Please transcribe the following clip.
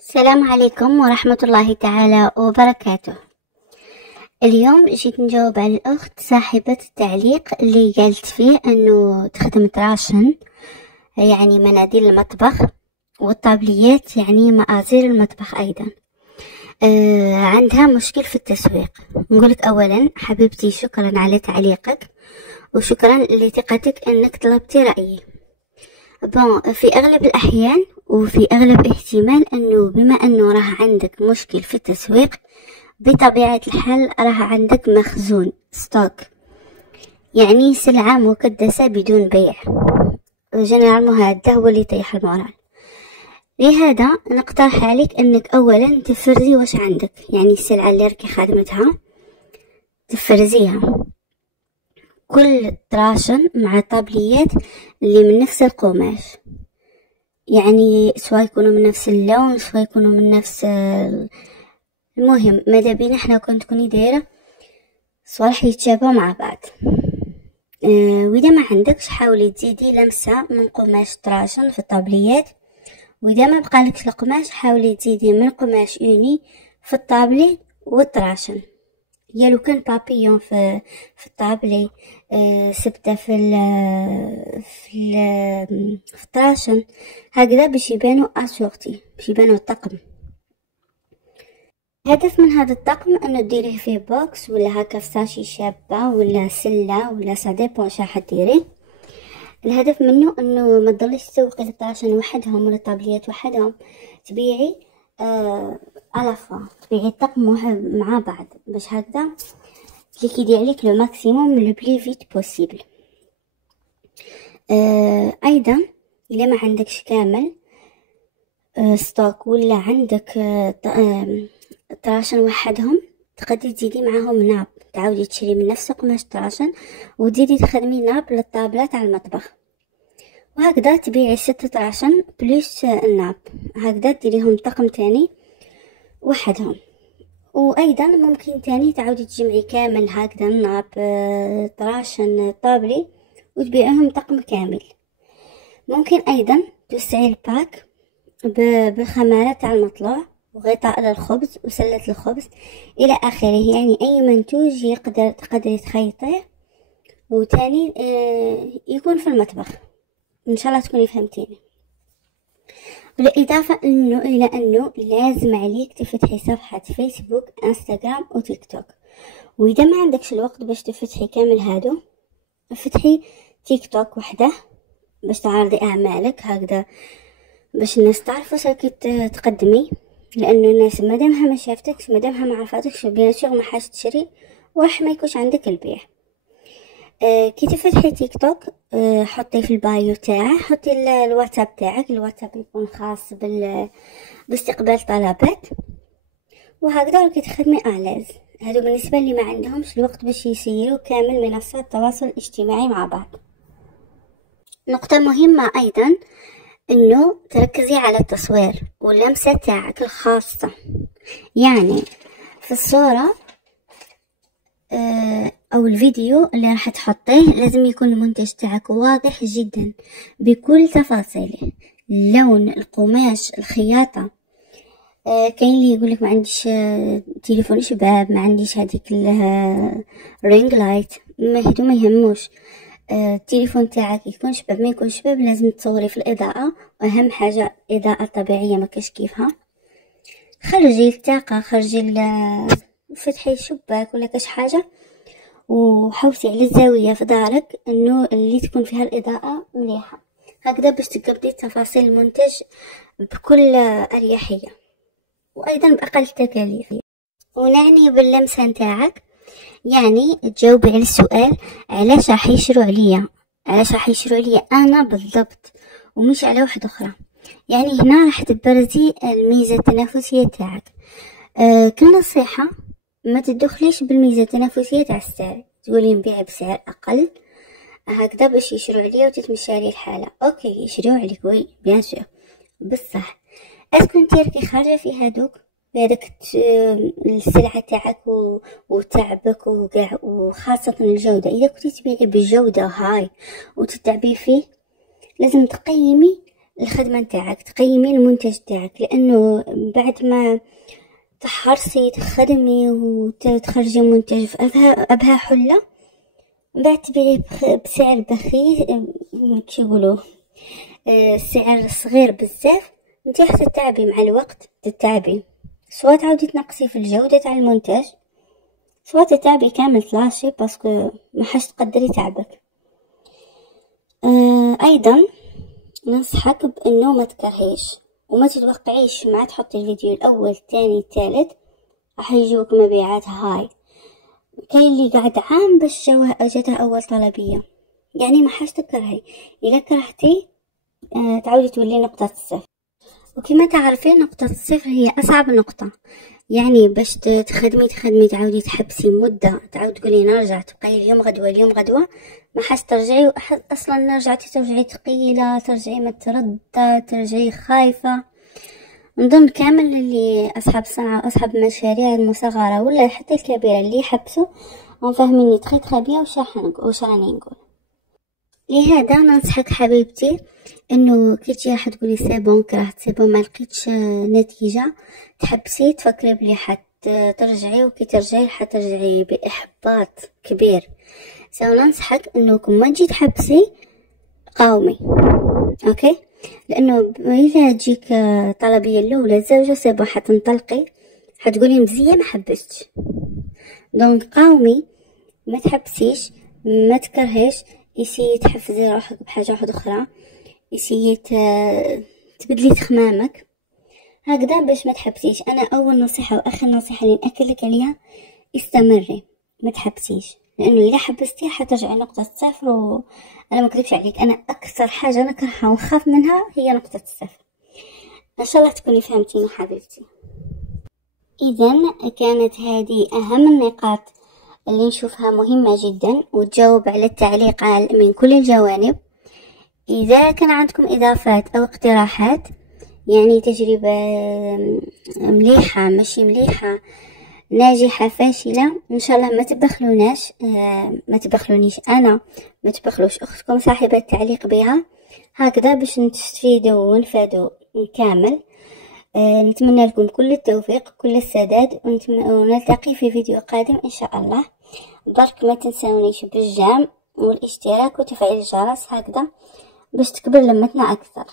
السلام عليكم ورحمة الله تعالى وبركاته. اليوم جيت نجاوب على الأخت صاحبة التعليق اللي قالت فيه أنه تخدم راشن، يعني مناديل المطبخ، والطابليات يعني مآزير المطبخ أيضا. عندها مشكل في التسويق. نقولك أولا حبيبتي شكرا على تعليقك، وشكرا لثقتك أنك طلبتي رأيي. في أغلب الأحيان وفي أغلب احتمال أنه بما أنه راه عندك مشكل في التسويق، بطبيعة الحال راه عندك مخزون ستوك، يعني سلعة مكدسة بدون بيع. جنرال هذا هو اللي يطيح المورال. لهذا نقترح عليك أنك أولا تفرزي واش عندك، يعني السلعة اللي راكي خادمتها تفرزيها، كل طراشن مع طابليات اللي من نفس القماش، يعني سواء يكونوا من نفس اللون سواء يكونوا من نفس المهم ماذا بينا احنا كنت تكوني دايره صالح يتشابهوا مع بعض. واذا ما عندكش حاولي تزيدي لمسه من قماش طراشن في الطابليات، واذا ما بقالكش القماش حاولي تزيدي من قماش يوني في الطابلي والطراشن. يا لو كان بابيون في الطابلي، سبته في الطراشن، هكذا باش يبانوا اسورتي، باش يبانوا الطقم. الهدف من هذا الطقم انه ديريه فيه بوكس ولا هكا في ساشي شابه ولا سله ولا ساديبون شاح ديريه. الهدف منه انه ما تضليش تسوقي الطراشن وحدهم ولا الطابليات وحدهم، تبيعي الافا، تبيعي الطقم مع بعض، باش هكذا كيدي عليك لو ماكسيموم لو بلي فيت بوسيبل. ايضا الا ما عندكش كامل ستوك ولا عندك طراشن وحدهم، تقدري تزيدي معاهم ناب، تعاودي تشري من نفس قماش طراشن وتزيدي تخدمي ناب للطابلة تاع المطبخ، وهكذا تبيعي 6 طراشن بليس الناب، هكذا ديريهم طقم تاني وحدهم. وايضا ممكن تاني تعاودي تجمعي كامل هكذا الناب طراشن طابلي وتبيعهم طقم كامل. ممكن ايضا توسعي الباك بخمارة تاع المطلوع وغطاء للخبز وسلة الخبز الى اخره، يعني اي منتوج تقدري تخيطيه وتاني يكون في المطبخ. ان شاء الله تكوني فهمتيني. بالاضافه الى انه لازم عليك تفتحي صفحه فيسبوك انستغرام وتيك توك، واذا ما عندكش الوقت باش تفتحي كامل هادو، فتحي تيك توك وحده باش تعرضي اعمالك هكذا، باش الناس تعرف واش راكي تقدمي، لانه الناس مادامها ما شافتكش مادامها ما عرفتكش بيان سور ما حاش تشري واش ما يكونش عندك البيع. كي تفتحي تيك توك حطي في البايو تاعه، حطي الواتساب تاعك، الواتساب يكون خاص باستقبال طلبات، وهكذا راكي تخدمي اعلاز. هادو بالنسبه اللي ما عندهمش الوقت باش يسيروا كامل منصات التواصل الاجتماعي مع بعض. نقطه مهمه ايضا انه تركزي على التصوير واللمسه تاعك الخاصه، يعني في الصوره او الفيديو اللي راح تحطيه لازم يكون المنتج تاعك واضح جدا بكل تفاصيله، اللون، القماش، الخياطه. كاين اللي يقولك ما عنديش تليفون شباب، ما عنديش هذيك رينج لايت، ما هادو ما يهموش. التليفون تاعك يكون شباب ما يكون شباب، لازم تصوري في الاضاءه، واهم حاجه اضاءه طبيعيه ما كاش كيفها. خرجي الطاقه، خرجي فتحي الشباك ولا كاش حاجه، وحوسي على الزاويه في دارك انه اللي تكون فيها الاضاءه مليحه، هكذا باش تقبضي تفاصيل المنتج بكل اريحيه وايضا باقل تكاليف. ونعني باللمسه نتاعك، يعني تجاوبي على السؤال علاش راح يشروا عليا، علاش راح يشروا عليا انا بالضبط ومش على واحد اخرى. يعني هنا راح تبرزي الميزه التنافسيه تاعك. كنصيحه ما تدخليش بالميزه التنافسيه تاع السعر، تقولي نبيع بسعر اقل هكذا باش يشروا عليا وتتمشى عليه الحاله. اوكي يشروا عليك وي بيان سور، بصح اسكو انت راكي خارجه في هذوك بهذاك السلعه تاعك وتعبك وكاع، وخاصه الجوده. اذا كنتي تبيعي بجوده هاي وتتعبي فيه، لازم تقيمي الخدمة نتاعك، تقيمي المنتج تاعك، لانه بعد ما تحرصي تخدمي وتخرجي منتج في ابها حلة، بعد تبيعيه بسعر بخيل، كي يقولوا سعر صغير بزاف، انتي راح تتعبي مع الوقت، تتعبي سواء تعودي تنقصي في الجودة تاع المنتج، سواء تتعبي كامل تلاشي باسكو ما حاش تقدري تعبك. ايضا ننصحك بانه ما تكرهيش وما تتوقعيش مع تحطي الفيديو الاول الثاني الثالث راح يجوك مبيعات هاي. كاين اللي قاعد عام باش جاته اول طلبية، يعني ما حاش تكرهي، اذا كرهتي تعودي تولي نقطة الصفر. وكما تعرفين نقطة الصفر هي اصعب نقطة، يعني باش تخدمي تعودي تحبسي مدة، تعود تقولي نرجع، تبقاي اليوم غدوة ما حاش ترجعي، اصلا رجعتي ترجعي ثقيلة، ترجعي متردة، ترجعي خايفة. نظن كامل اللي اصحاب الصنعة واصحاب المشاريع المصغرة ولا حتى الكبيرة اللي يحبسوا هم فاهميني تخي بيا واش راني نقول. لهذا ننصحك حبيبتي انه كي تجي راح تقولي سيبون كرهت، سيبون ما لقيتش نتيجة، تحبسي تفكري بلي ترجعي، وكي ترجعي حترجعي باحباط كبير. ننصحك انه كون ما تجي تحبسي قاومي، اوكي، لانه اذا تجيك طلبية الاولى الزوجة سيبون حتنطلقي، حتقولي مزية ما حبستش. دونك قاومي، ما تحبسيش، ما تكرهيش، يسي تحفزي روحك بحاجة واحدة اخرى، يسي تبدلي تخمامك هكذا باش ما تحبسيش. انا اول نصيحة واخر نصيحة اللي ناكلك عليها، استمري ما تحبسيش، لانه اذا حبستي حترجعي نقطة الصفر. وانا ما اكذبش عليك، انا اكثر حاجة نكرهها ونخاف منها هي نقطة الصفر. ان شاء الله تكوني فهمتيني حبيبتي. اذا كانت هذه اهم النقاط اللي نشوفها مهمة جدا، وتجاوب على التعليق من كل الجوانب. إذا كان عندكم إضافات أو اقتراحات، يعني تجربة مليحة ماشي مليحة، ناجحة فاشلة، إن شاء الله ما تبخلوناش، ما تبخلونيش أنا، ما تبخلوش أختكم صاحبة التعليق بها، هكذا باش نستفيدوا ونفادوا كامل. نتمنى لكم كل التوفيق، كل السداد، ونلتقي في فيديو قادم إن شاء الله. برك ما تنسونيش بالجام والاشتراك وتفعيل الجرس هكذا باش تكبر لمتنا أكثر.